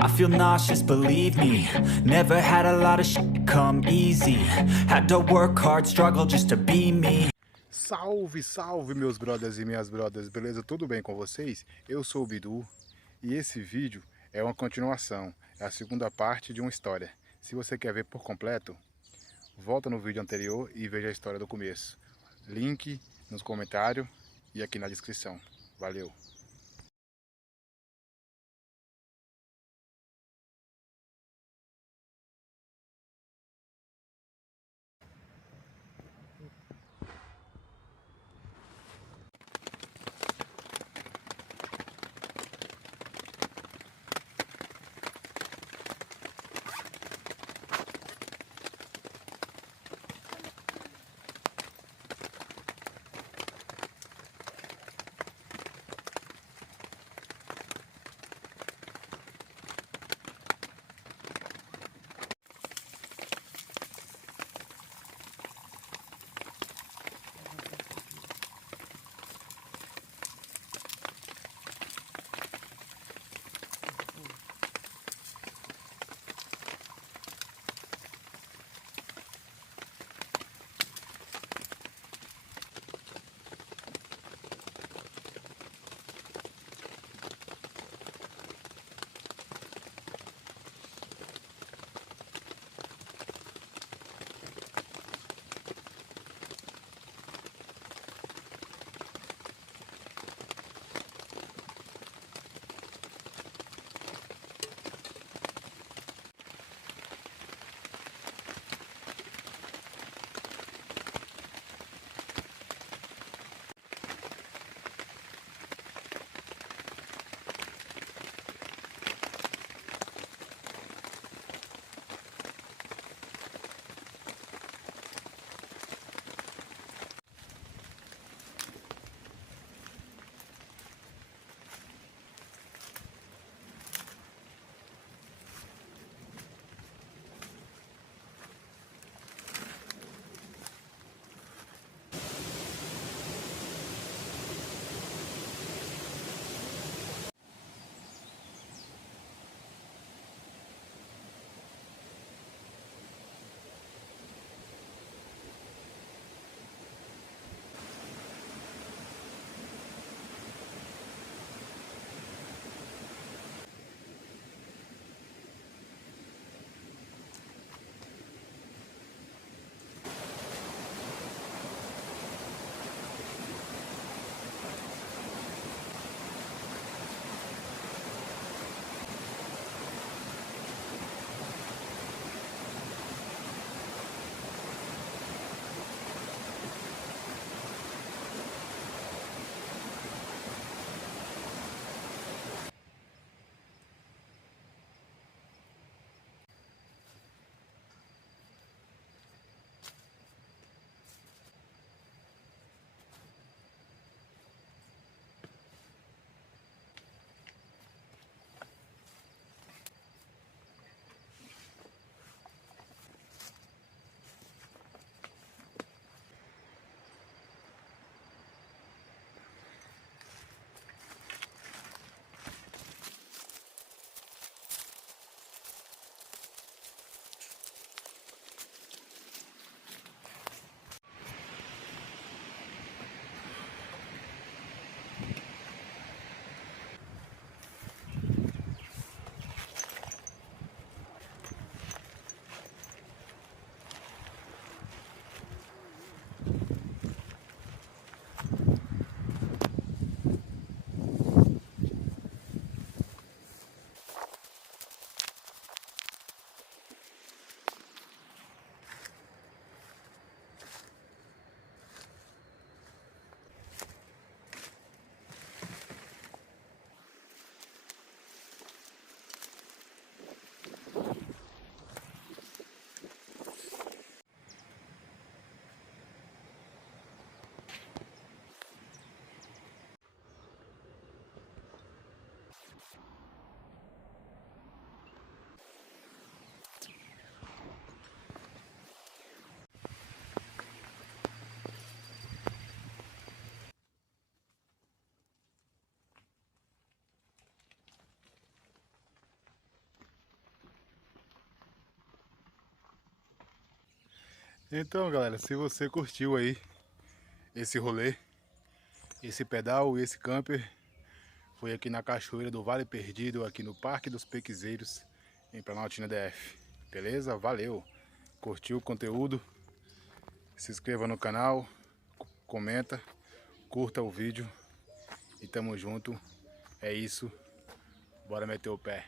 I feel nauseous, believe me. Never had a lot of shit come easy. Had to work hard, struggle just to be me. Salve, salve meus brothers e minhas brothers, beleza? Tudo bem com vocês? Eu sou o Bidu e esse vídeo é uma continuação, é a segunda parte de uma história. Se você quer ver por completo, volta no vídeo anterior e veja a história do começo. Link nos comentários e aqui na descrição. Valeu! Então, galera, se você curtiu aí esse rolê, esse pedal, esse camper, foi aqui na Cachoeira do Vale Perdido, aqui no Parque dos Pequizeiros, em Planaltina DF. Beleza? Valeu! Curtiu o conteúdo? Se inscreva no canal, comenta, curta o vídeo e tamo junto. É isso, bora meter o pé.